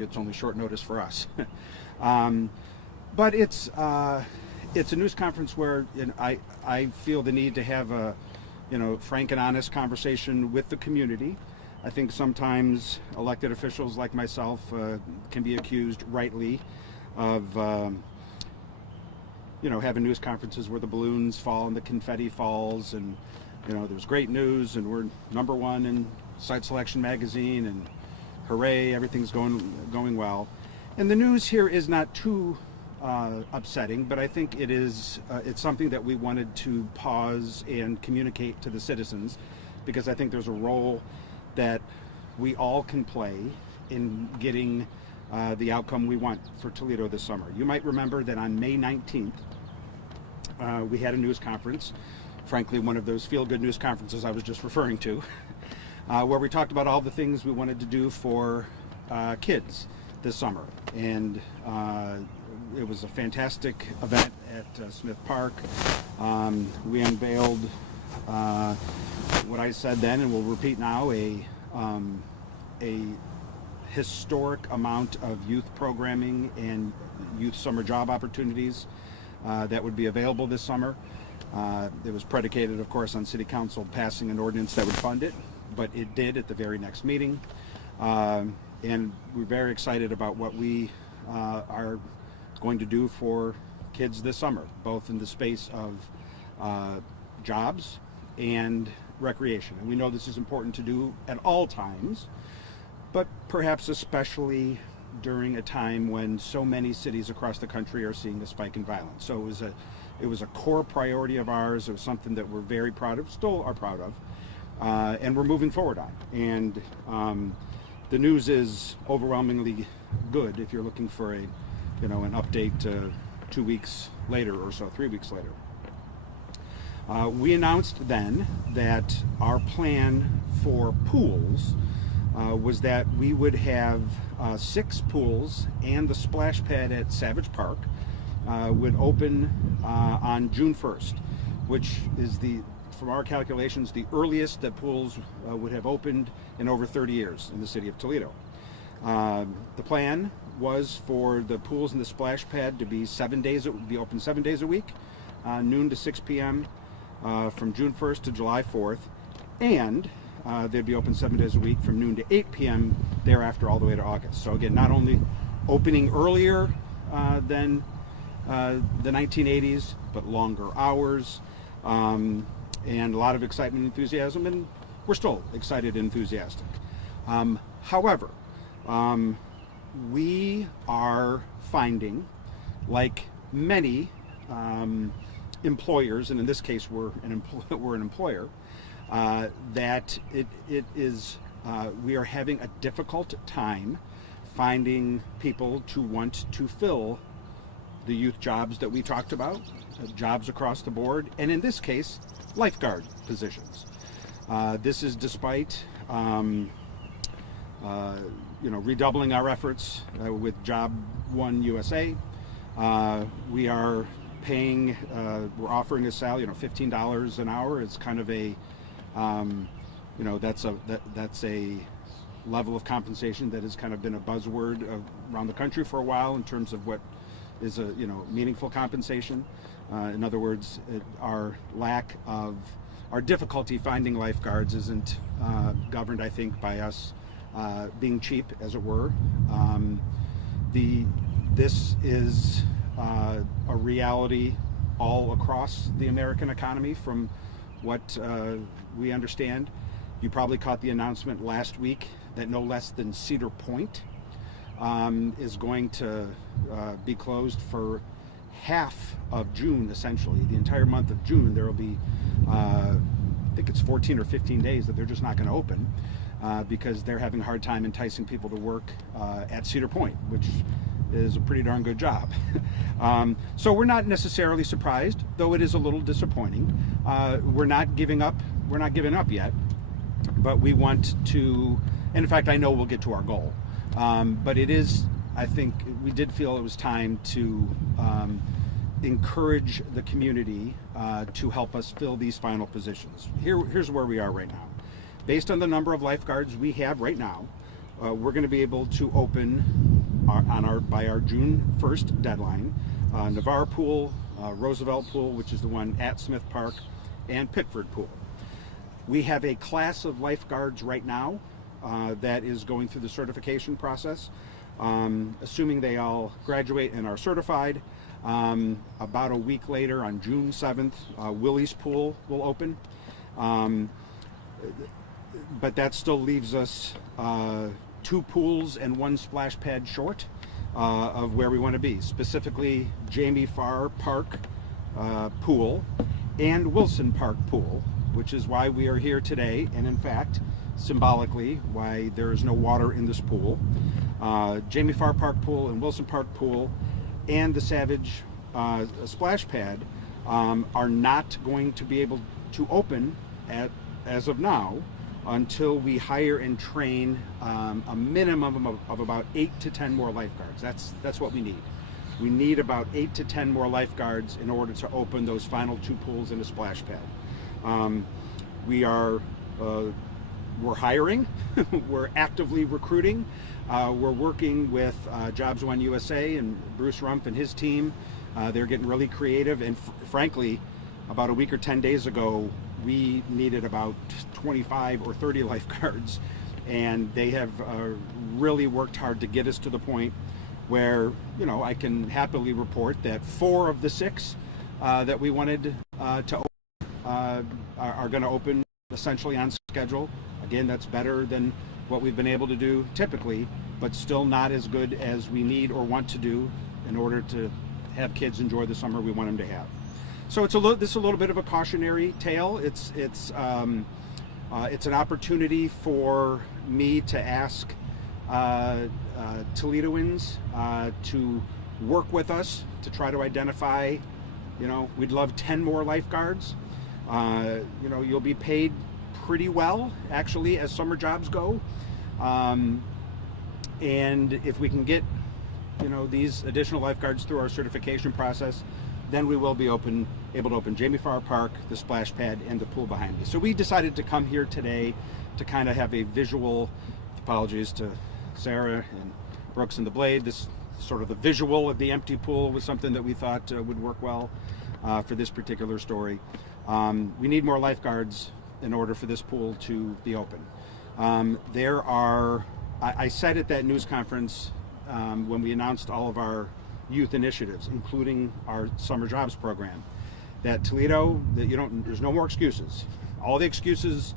It's only short notice for us. um, but it's a news conference where I feel the need to have a frank and honest conversation with the community. I think sometimes elected officials like myself can be accused rightly of having news conferences where the balloons fall and the confetti falls, and there's great news and we're number one in Site Selection magazine and hooray, everything's going well. And the news here is not too upsetting, but I think it's something that we wanted to pause and communicate to the citizens, because I think there's a role that we all can play in getting the outcome we want for Toledo this summer. You might remember that on May 19th, we had a news conference, frankly one of those feel-good news conferences I was just referring to, where we talked about all the things we wanted to do for kids this summer. And it was a fantastic event at Smith Park. We unveiled what I said then and will repeat now, a historic amount of youth programming and youth summer job opportunities that would be available this summer. It was predicated, of course, on City Council passing an ordinance that would fund it, but it did at the very next meeting. And we're very excited about what we are going to do for kids this summer, both in the space of jobs and recreation. And we know this is important to do at all times, but perhaps especially during a time when so many cities across the country are seeing a spike in violence. So it was a core priority of ours. It was something that we're very proud of, still are proud of, and we're moving forward on. And the news is overwhelmingly good if you're looking for an update 2 weeks later or so, 3 weeks later. We announced then that our plan for pools was that we would have 6 pools, and the splash pad at Savage Park would open on June 1st, which is, from our calculations, the earliest that pools would have opened in over 30 years in the city of Toledo. The plan was for the pools and the splash pad to be open 7 days a week, noon to 6 p.m. From June 1st to July 4th, and they'd be open 7 days a week from noon to 8 p.m. thereafter all the way to August. So again, not only opening earlier than the 1980s, but longer hours, and a lot of excitement and enthusiasm, and we're still excited and enthusiastic. However, we are finding, like many employers, and in this case we're an employer, that we are having a difficult time finding people to want to fill the youth jobs that we talked about, jobs across the board, and in this case, lifeguard positions. This is despite redoubling our efforts with Job One USA. We are paying, we're offering a salary, $15 an hour. It's kind of a, that's a level of compensation that has kind of been a buzzword around the country for a while in terms of what is a meaningful compensation. In other words, our difficulty finding lifeguards isn't governed, I think, by us being cheap, as it were. This is a reality all across the American economy, from what we understand. You probably caught the announcement last week that no less than Cedar Point is going to be closed for half of June, essentially. The entire month of June, there will be, I think it's 14 or 15 days that they're just not going to open because they're having a hard time enticing people to work at Cedar Point, which is a pretty darn good job. So we're not necessarily surprised, though it is a little disappointing. We're not giving up yet, but we want to, and in fact I know we'll get to our goal. But it is, I think, we did feel it was time to encourage the community to help us fill these final positions. Here's where we are right now. Based on the number of lifeguards we have right now, we're going to be able to open by our June 1st deadline, Navarre Pool, Roosevelt Pool, which is the one at Smith Park, and Pittsford Pool. We have a class of lifeguards right now that is going through the certification process. Assuming they all graduate and are certified, about a week later, on June 7th, Willie's Pool will open. But that still leaves us 2 pools and 1 splash pad short of where we want to be, specifically Jamie Farr Park Pool and Wilson Park Pool, which is why we are here today, and in fact, symbolically, why there is no water in this pool. Jamie Farr Park Pool and Wilson Park Pool and the Savage Splash Pad are not going to be able to open as of now until we hire and train a minimum of about 8 to 10 more lifeguards. That's what we need. We need about 8 to 10 more lifeguards in order to open those final 2 pools and a splash pad. We're hiring, we're actively recruiting, we're working with Jobs One USA and Bruce Rumpf and his team. They're getting really creative, and frankly, about a week or 10 days ago, we needed about 25 or 30 lifeguards, and they have really worked hard to get us to the point where, you know, I can happily report that 4 of the 6 that we wanted to open are going to open essentially on schedule. Again, that's better than what we've been able to do typically, but still not as good as we need or want to do in order to have kids enjoy the summer we want them to have. So this is a little bit of a cautionary tale. It's an opportunity for me to ask Toledoans to work with us to try to identify, you know, we'd love 10 more lifeguards. You know, you'll be paid pretty well, actually, as summer jobs go. And if we can get, you know, these additional lifeguards through our certification process, then we will be able to open Jamie Farr Park, the splash pad, and the pool behind me. So we decided to come here today to kind of have a visual, apologies to Sarah and Brooks and the Blade, this sort of the visual of the empty pool was something that we thought would work well for this particular story. We need more lifeguards in order for this pool to be open. I said at that news conference when we announced all of our youth initiatives, including our summer jobs program, that Toledo, there's no more excuses. All the excuses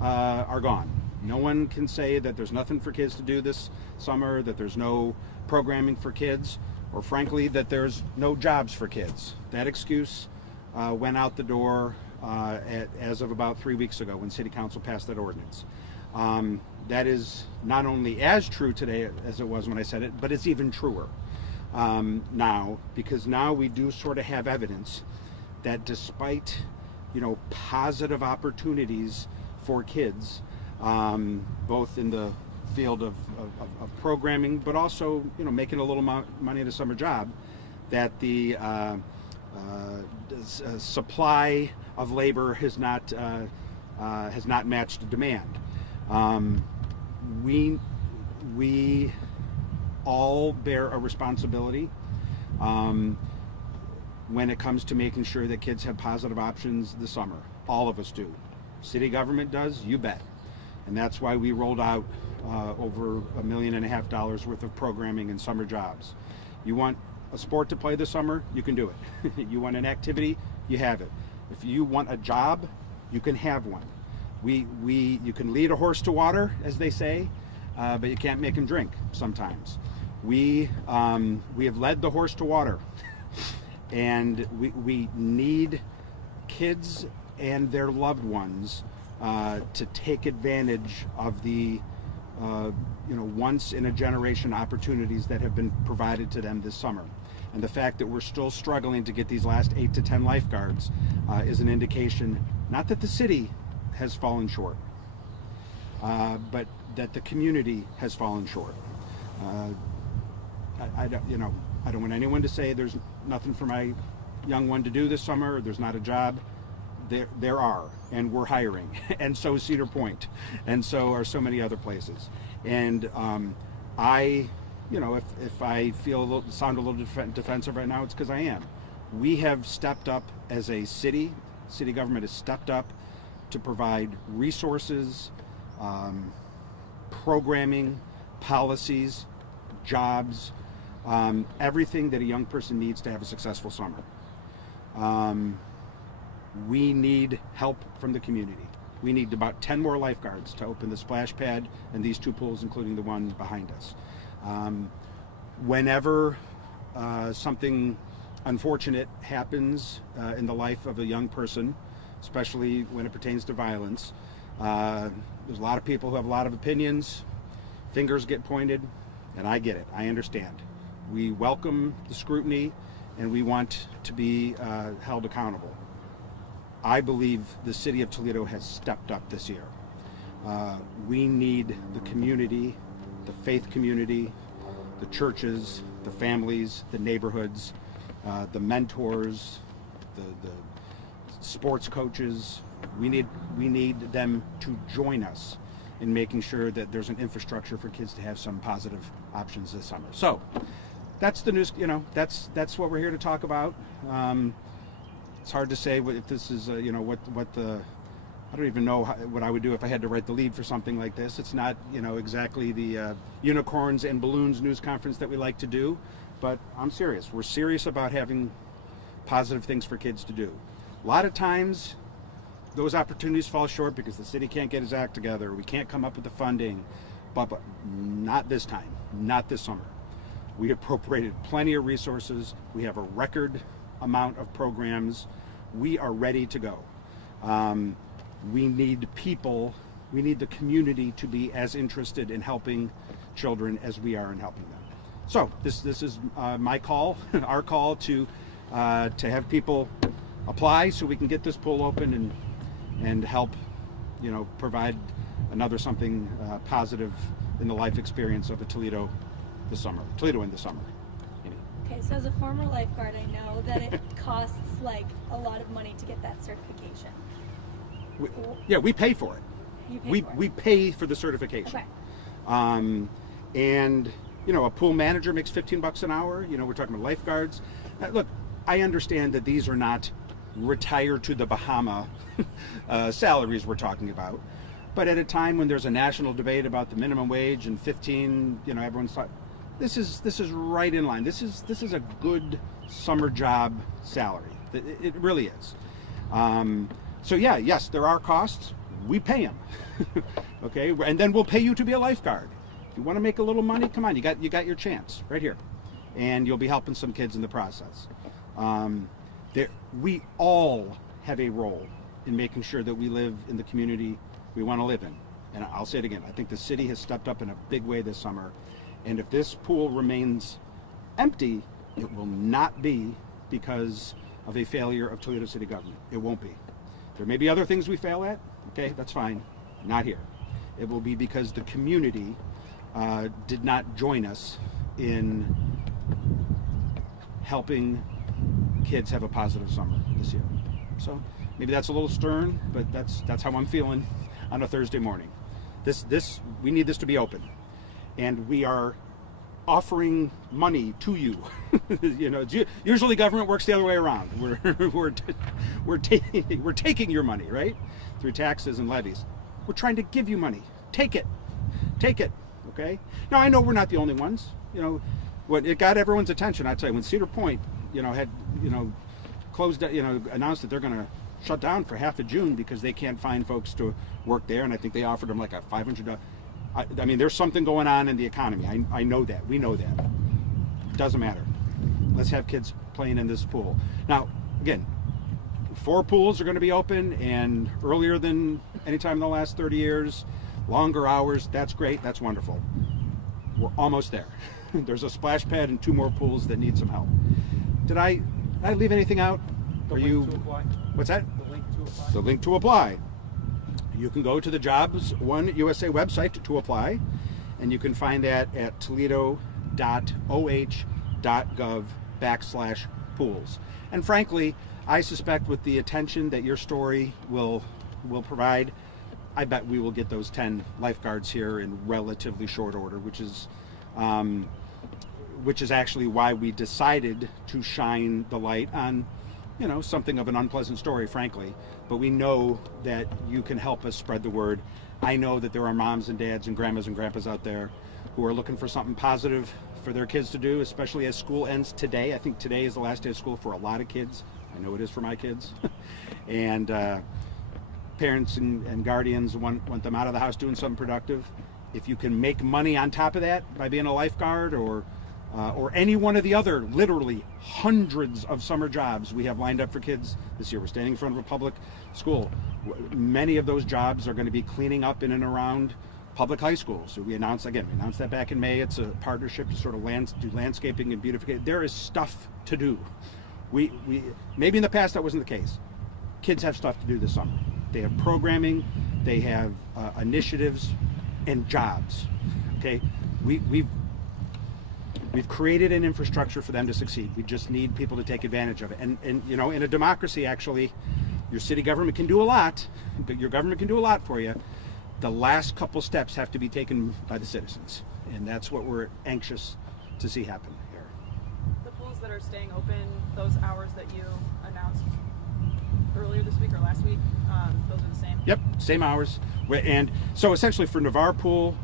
are gone. No one can say that there's nothing for kids to do this summer, that there's no programming for kids, or frankly, that there's no jobs for kids. That excuse went out the door as of about 3 weeks ago when City Council passed that ordinance. That is not only as true today as it was when I said it, but it's even truer now, because now we do sort of have evidence that despite, you know, positive opportunities for kids, both in the field of programming, but also, you know, making a little money at a summer job, that the supply of labor has not matched the demand. We all bear a responsibility when it comes to making sure that kids have positive options this summer. All of us do. City government does, you bet. And that's why we rolled out over $1.5 million worth of programming and summer jobs. You want a sport to play this summer, you can do it. You want an activity, you have it. If you want a job, you can have one. You can lead a horse to water, as they say, but you can't make him drink sometimes. We have led the horse to water, and we need kids and their loved ones to take advantage of the once in a generation opportunities that have been provided to them this summer. And the fact that we're still struggling to get these last 8 to 10 lifeguards is an indication, not that the city has fallen short, but that the community has fallen short. I don't want anyone to say there's nothing for my young one to do this summer, or there's not a job. There are, and we're hiring, and so is Cedar Point, and so are so many other places. And I, if I sound a little defensive right now, it's because I am. We have stepped up as a city government has stepped up to provide resources, programming, policies, jobs, everything that a young person needs to have a successful summer. We need help from the community. We need about 10 more lifeguards to open the splash pad and these 2 pools, including the one behind us. Whenever something unfortunate happens in the life of a young person, especially when it pertains to violence, there's a lot of people who have a lot of opinions, fingers get pointed, and I get it, I understand. We welcome the scrutiny and we want to be held accountable. I believe the city of Toledo has stepped up this year. We need the community, the faith community, the churches, the families, the neighborhoods, the mentors, the sports coaches. We need them to join us in making sure that there's an infrastructure for kids to have some positive options this summer. So that's the news. That's what we're here to talk about. It's hard to say if this is I don't even know what I would do if I had to write the lead for something like this. It's not exactly the unicorns and balloons news conference that we like to do, but I'm serious. We're serious about having positive things for kids to do. A lot of times those opportunities fall short because the city can't get its act together. We can't come up with the funding, but not this time, not this summer. We appropriated plenty of resources. We have a record amount of programs. We are ready to go. We need people, we need the community to be as interested in helping children as we are in helping them. So this is my call, our call to have people apply so we can get this pool open and help provide another something positive in the life experience of Toledo in the summer. Okay, so as a former lifeguard, I know that it costs like a lot of money to get that certification. We pay for it. We pay for the certification. Okay. And a pool manager makes $15 an hour. We're talking about lifeguards. Look, I understand that these are not retire to the Bahama salaries we're talking about, but at a time when there's a national debate about the minimum wage and 15, everyone's talking. This is right in line. This is a good summer job salary. It really is. So yes, there are costs. We pay them. Okay, and then we'll pay you to be a lifeguard. If you want to make a little money, come on. You got your chance right here, and you'll be helping some kids in the process. We all have a role in making sure that we live in the community we want to live in. And I'll say it again. I think the city has stepped up in a big way this summer. And if this pool remains empty, it will not be because of a failure of Toledo City government. It won't be. There may be other things we fail at. Okay, that's fine. Not here. It will be because the community did not join us in helping kids have a positive summer this year. So maybe that's a little stern, but that's how I'm feeling on a Thursday morning. We need this to be open. And we are offering money to you. Usually government works the other way around. We're taking your money, right, through taxes and levies. We're trying to give you money. Take it. Okay. Now I know we're not the only ones. What it got everyone's attention. I tell you, when Cedar Point, had closed, announced that they're going to shut down for half of June because they can't find folks to work there, and I think they offered them like a $500. I mean, there's something going on in the economy. I know that. We know that. Doesn't matter. Let's have kids playing in this pool. Now, again, 4 pools are going to be open, and earlier than any time in the last 30 years, longer hours. That's great. That's wonderful. We're almost there. There's a splash pad and 2 more pools that need some help. Did I leave anything out? The link to apply. What's that? The link to apply. The link to apply. You can go to the Jobs One USA website to apply, and you can find that at toledo.oh.gov/pools. And frankly, I suspect with the attention that your story will provide, I bet we will get those 10 lifeguards here in relatively short order, which is actually why we decided to shine the light on, something of an unpleasant story, frankly. But we know that you can help us spread the word. I know that there are moms and dads and grandmas and grandpas out there who are looking for something positive for their kids to do, especially as school ends today. I think today is the last day of school for a lot of kids. I know it is for my kids. And parents and guardians want them out of the house doing something productive. If you can make money on top of that by being a lifeguard or any one of the other literally hundreds of summer jobs we have lined up for kids this year. We're standing in front of a public school. Many of those jobs are going to be cleaning up in and around public high schools. So we announced that back in May. It's a partnership to sort of do landscaping and beautification. There is stuff to do. We maybe in the past that wasn't the case. Kids have stuff to do this summer. They have programming, they have initiatives and jobs. Okay, we've created an infrastructure for them to succeed. We just need people to take advantage of it. And in a democracy, actually, your city government can do a lot. Your government can do a lot for you. The last couple steps have to be taken by the citizens, and that's what we're anxious to see happen here. The pools that are staying open, those hours that you announced earlier this week or last week, those are the same? Yep, same hours. And so essentially for Navarre Pool,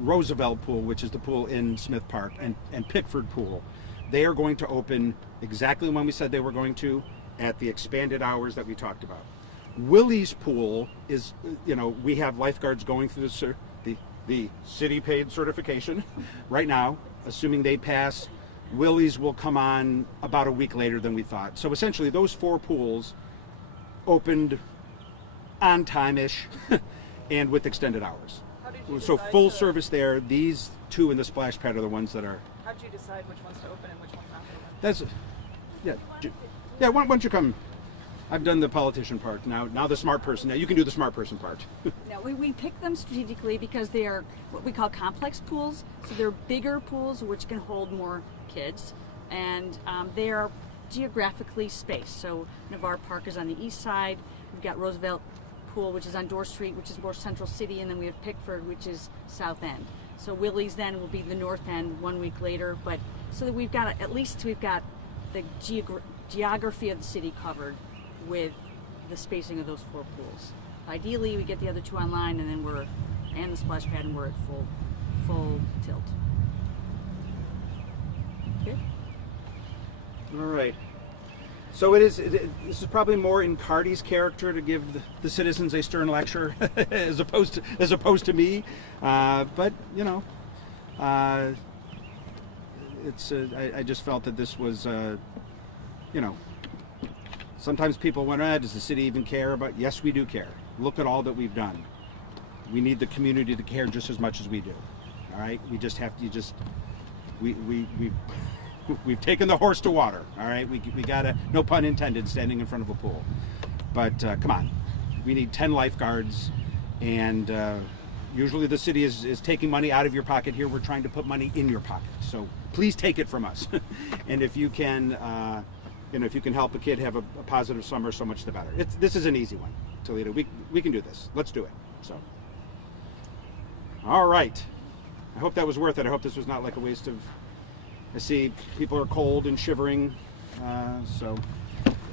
Roosevelt Pool, which is the pool in Smith Park, and Pickford Pool, they are going to open exactly when we said they were going to, at the expanded hours that we talked about. Willie's Pool is, we have lifeguards going through the city paid certification right now. Assuming they pass, Willie's will come on about a week later than we thought. So essentially those 4 pools opened on time-ish and with extended hours. So full service there. These 2 in the splash pad are the ones that are. How did you decide which ones to open and which ones not to open? Yeah. Why don't you come? I've done the politician part. Now the smart person. Now you can do the smart person part. No, we pick them strategically because they are what we call complex pools. So they're bigger pools which can hold more kids, and they are geographically spaced. So Navarre Park is on the east side. We've got Roosevelt Pool, which is on Dorr Street, which is more central city, and then we have Pickford, which is south end. So Willie's then will be the north end 1 week later. But so that we've got the geography of the city covered with the spacing of those 4 pools. Ideally, we get the other 2 online, and then and the splash pad, and we're at full tilt. Okay. All right. So this is probably more in Cardi's character to give the citizens a stern lecture as opposed to me. But I just felt that this was sometimes people wonder, does the city even care about? Yes, we do care. Look at all that we've done. We need the community to care just as much as we do. All right, we just have to we've taken the horse to water. All right, we gotta, no pun intended, standing in front of a pool. But come on, we need 10 lifeguards, and usually the city is taking money out of your pocket. Here we're trying to put money in your pocket. So please take it from us. And if you can, if you can help a kid have a positive summer, so much the better. This is an easy one, Toledo. We can do this. Let's do it. So, all right. I hope that was worth it. I hope this was not like a waste of. I see people are cold and shivering. So,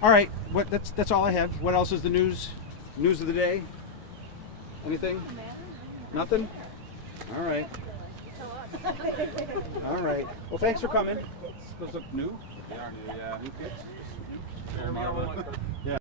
all right. That's all I have. What else is the news? News of the day? Anything? Nothing? All right. All right. Well, thanks for coming. Those look new. They are new, yeah. New kids? Jeremy, I want- Yeah.